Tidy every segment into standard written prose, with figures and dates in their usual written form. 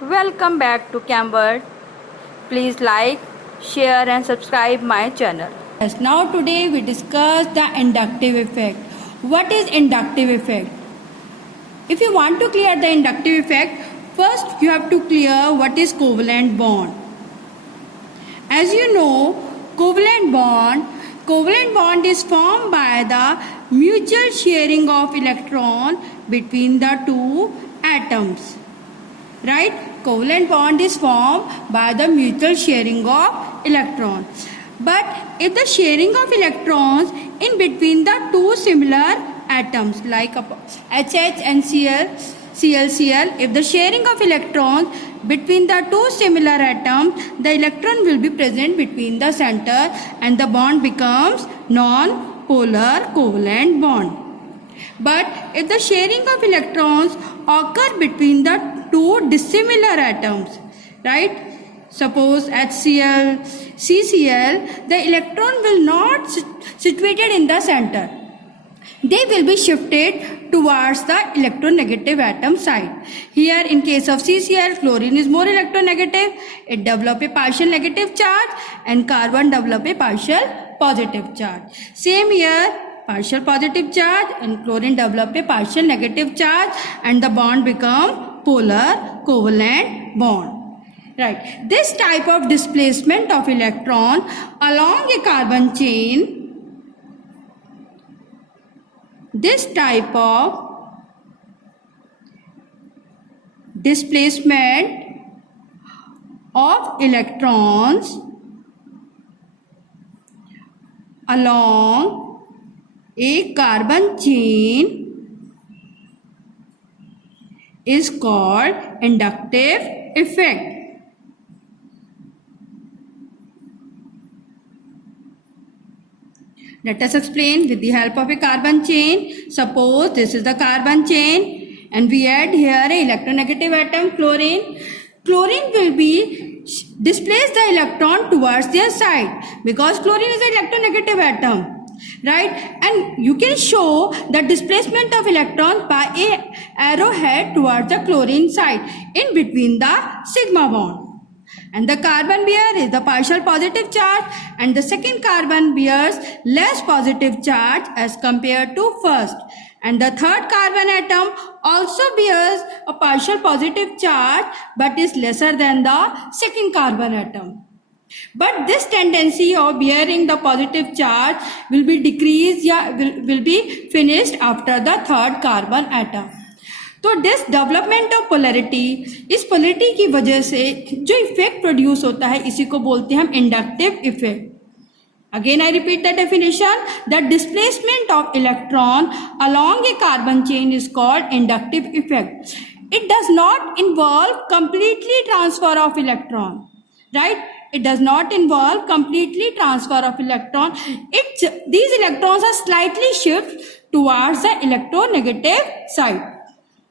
Welcome back to Camworld. Please like, share and subscribe my channel. Yes, now today we discuss the inductive effect. What is inductive effect? If you want to clear the inductive effect, first you have to clear what is covalent bond. As you know, covalent bond is formed by the mutual sharing of electron between the two atoms. Right? Covalent bond is formed by the mutual sharing of electrons. But if the sharing of electrons in between the two similar atoms like HH and Cl, if the sharing of electrons between the two similar atoms, the electron will be present between the center and the bond becomes non-polar covalent bond. But if the sharing of electrons occur between the two dissimilar atoms, right? Suppose HCl, CCl, the electron will not situated in the center. They will be shifted towards the electronegative atom side. Here in case of CCl, chlorine is more electronegative. It develops a partial negative charge and carbon develops a partial positive charge. Same here, partial positive charge and chlorine develop a partial negative charge and the bond become polar covalent bond. Right. This type of displacement of electron along a carbon chain, this type of displacement of electrons along a carbon chain is called inductive effect. Let us explain with the help of a carbon chain. Suppose this is the carbon chain and we add here a electronegative atom chlorine. Chlorine will be displace the electron towards their side because chlorine is an electronegative atom. Right, and you can show the displacement of electrons by a arrowhead towards the chlorine side in between the sigma bond. And the carbon bear is the partial positive charge and the second carbon bears less positive charge as compared to first. And the third carbon atom also bears a partial positive charge but is lesser than the second carbon atom. But this tendency of bearing the positive charge will be decreased will be finished after the third carbon atom. तो this development of polarity, इस polarity की वजह से जो effect produce होता है इसी को बोलते हैं हम inductive effect. Again I repeat the definition. The displacement of electron along a carbon chain is called inductive effect. It does not involve completely transfer of electron. Right? It does not involve completely transfer of electron. These electrons are slightly shifted towards the electronegative side.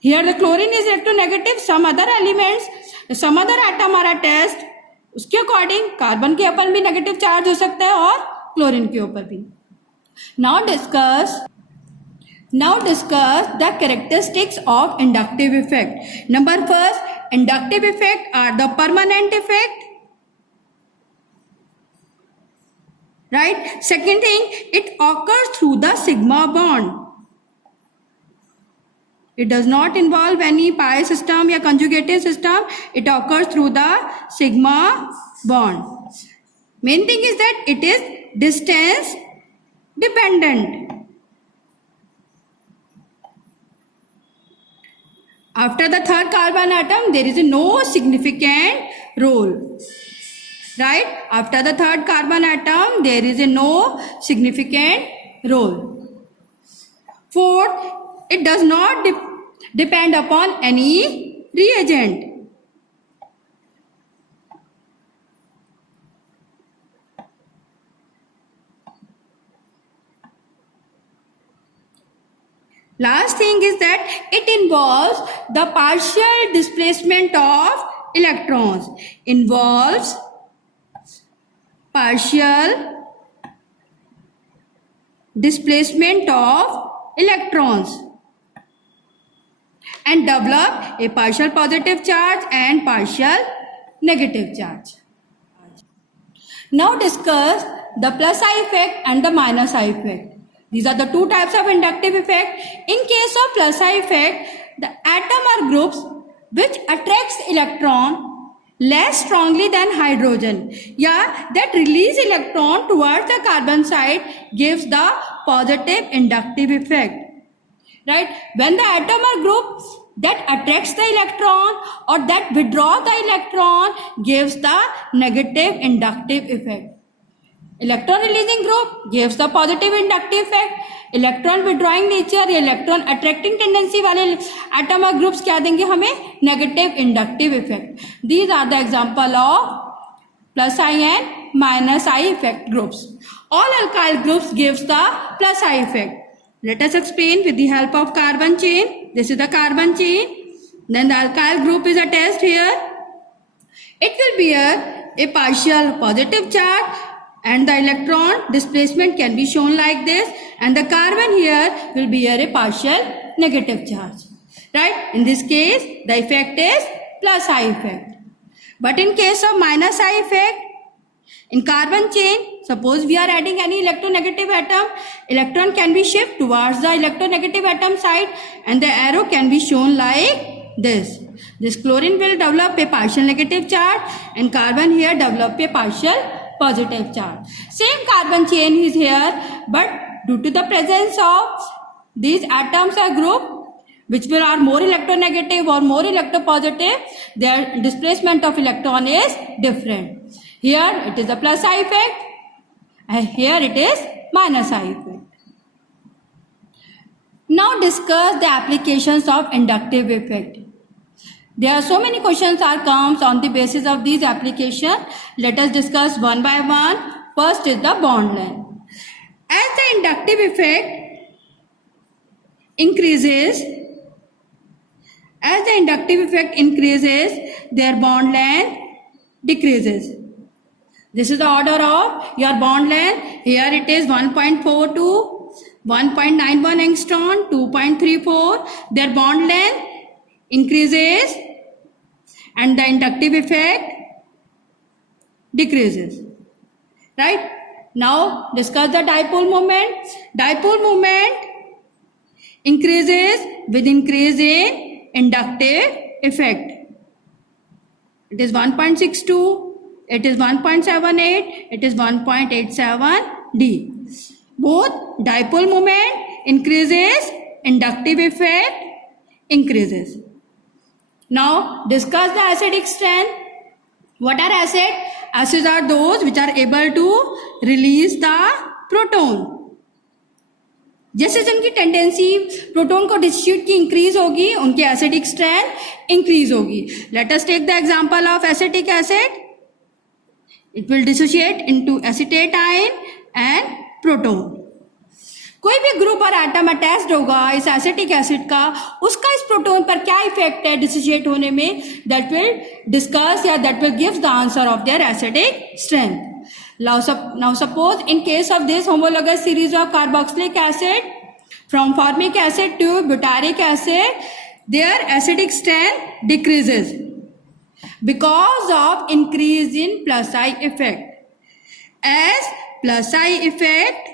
Here the chlorine is electronegative. Some other elements, some other atom are attached. उसके according carbon के ऊपर भी negative charge हो सकता है और chlorine के ऊपर भी. Now discuss the characteristics of inductive effect. Number first, inductive effect are the permanent effect. Right. Second thing, it occurs through the sigma bond. It does not involve any pi system or conjugative system. It occurs through the sigma bond. Main thing is that it is distance dependent. After the third carbon atom, there is no significant role. Right? After the third carbon atom, there is no significant role. Fourth, it does not depend upon any reagent. Last thing is that it involves the partial displacement of electrons. Involves partial displacement of electrons. and develop a partial positive charge and partial negative charge. Now discuss the plus I effect and the minus I effect. These are the two types of inductive effect. In case of plus I effect, the atom or groups which attracts electron less strongly than hydrogen, that release electron towards the carbon side gives the positive inductive effect. Right? When the atom or group that attracts the electron or that withdraws the electron gives the negative inductive effect. Electron releasing group gives the positive inductive effect. Electron withdrawing nature या electron attracting tendency वाले atom और groups क्या देंगे हमें negative inductive effect. These are the example of plus I and minus I effect groups. All alkyl groups gives the plus I effect. Let us explain with the help of carbon chain. This is the carbon chain. Then the alkyl group is attached here. It will bear a partial positive charge and the electron displacement can be shown like this, and the carbon here will bear a partial negative charge. Right? In this case, the effect is plus I effect. But in case of minus I effect, in carbon chain, suppose we are adding any electronegative atom, electron can be shifted towards the electronegative atom side and the arrow can be shown like this. This chlorine will develop a partial negative charge and carbon here develop a partial positive charge. Same carbon chain is here, but due to the presence of these atoms or group which will are more electronegative or more electropositive, their displacement of electron is different. Here it is a plus I effect and here it is minus I effect. Now discuss the applications of inductive effect. There are so many questions are comes on the basis of these applications. Let us discuss one by one. First is the bond length. As the inductive effect increases, their bond length decreases. This is the order of your bond length. Here it is 1.42, 1.91 angstrom, 2.34. Their bond length increases and the inductive effect decreases. Right? Now discuss the dipole moment. Dipole moment increases with increase in inductive effect. It is 1.62, it is 1.78, it is 1.87 D. Both dipole moment increases, inductive effect increases. Now discuss the acidic strength. What are acid? Acids are those which are able to release the proton. जैसे जिनकी tendency proton को distribute की increase होगी उनकी acidic strength increase होगी. Let us take the example of acetic acid. It will dissociate into acetate ion and proton. कोई भी group और एटम अटैच्ड होगा इस एसिटिक एसिड का, उसका इस प्रोटॉन पर क्या इफेक्ट है डिसोशिएट होने में, दैट विल डिस्कस या that will gives the answer of their acidic strength. Now suppose in case of this homologous series of carboxylic acid from formic acid to butyric acid, their acidic strength decreases because of increase in plus I effect. As plus I effect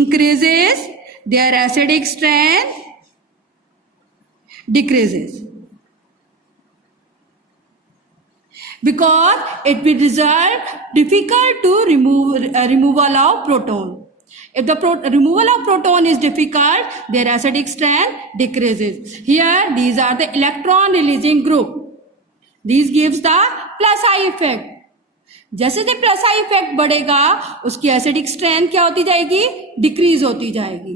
increases, their acidic strength decreases. Because it will result difficult to removal of proton. If the removal of proton is difficult, their acidic strength decreases. Here, these are the electron releasing group. These gives the plus I effect. जैसे जैसे plus I effect बढ़ेगा उसकी acidic strength क्या होती जाएगी, decrease होती जाएगी.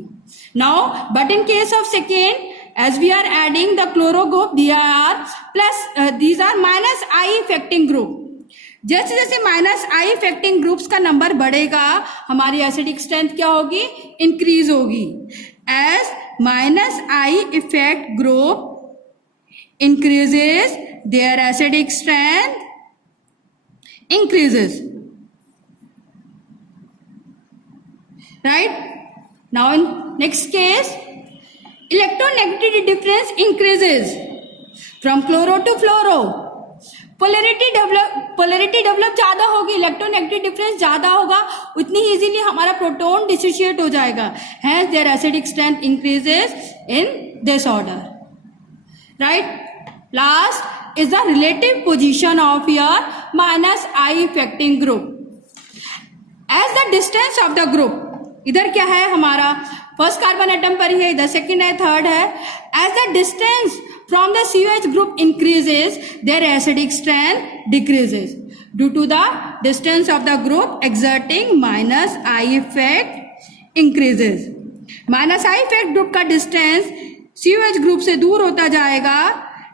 Now but in case of second, as we are adding the chloro group, these are minus I affecting group. जैसे जैसे माइनस आई इफेक्टिंग ग्रुप्स का नंबर बढ़ेगा हमारी एसिडिक स्ट्रेंथ क्या होगी, इंक्रीज होगी. As minus I effect group increases, their acidic strength increases. Right? Now in next case, Electronegativity difference increases from chloro to fluoro. Polarity develop ज़्यादा होगी, electronegative difference ज़्यादा होगा, उतनी इजीली हमारा प्रोटॉन डिसोशिएट हो जाएगा. Hence their acidic strength increases in this order. Right? Last is the relative position of your minus I affecting group. As the distance of the group, इधर क्या है हमारा फर्स्ट कार्बन एटम पर ही है, इधर second है, थर्ड है. As the distance from the COH group increases, their acidic strength decreases due to the distance of the group exerting minus I effect increases. Minus I effect group का distance COH group से दूर होता जाएगा,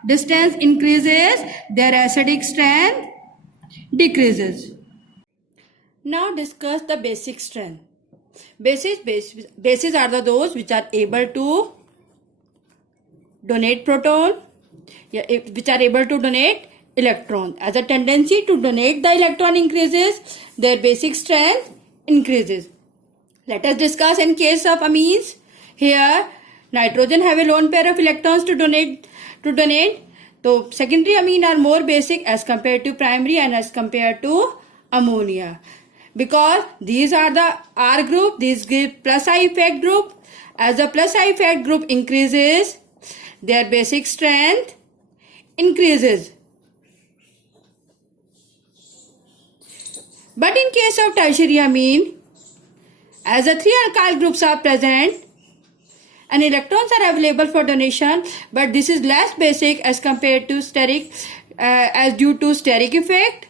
distance increases, their acidic strength decreases. Now discuss the basic strength. Bases are those which are able to donate proton, which are able to donate electron. As a tendency to donate the electron increases, their basic strength increases. Let us discuss in case of amines. Here nitrogen have a lone pair of electrons to donate. So secondary amine are more basic as compared to primary and as compared to ammonia. Because these are the R group, these give plus I effect group. As the plus I effect group increases, their basic strength increases. But in case of tertiary amine, as the three alkyl groups are present and electrons are available for donation, but this is less basic as compared to steric, as due to steric effect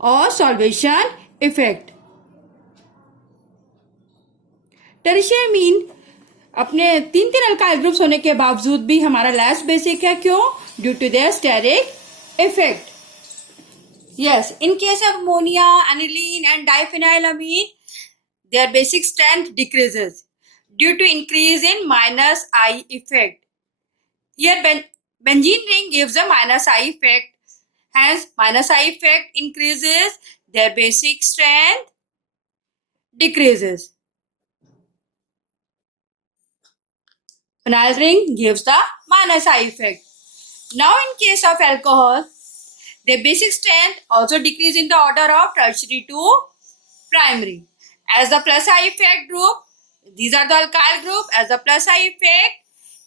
or solvation effect. Tertiary amine अपने तीन alkyl groups होने के बावजूद भी हमारा less basic है. क्यों? Due to their steric effect. Yes, in case of ammonia, aniline and diphenylamine, their basic strength decreases due to increase in minus I effect. Here benzene ring gives a minus I effect. Hence minus I effect increases, their basic strength decreases. Phenyl ring gives the minus I effect. Now in case of alcohol, their basic strength also decrease in the order of tertiary to primary. As the plus I effect group, these are the alkyl group, as the plus I effect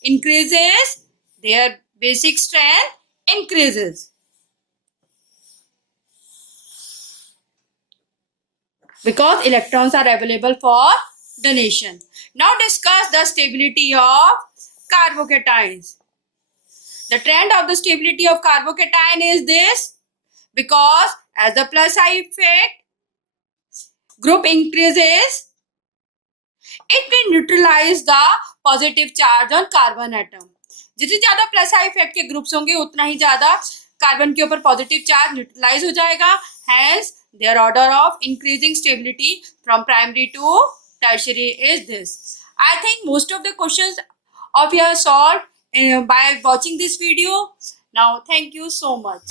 increases, their basic strength increases. Because electrons are available for donation. Now discuss the stability of carbocations. The trend of the stability of carbocation is this, because as the plus I effect group increases, it will neutralize the positive charge on carbon atom. जितने ज्यादा plus I effect के groups होंगे उतना ही ज्यादा carbon के ऊपर positive charge neutralise हो जाएगा. Hence their order of increasing stability from primary to tertiary is this. I think most of the questions of you are solved by watching this video. Now thank you so much.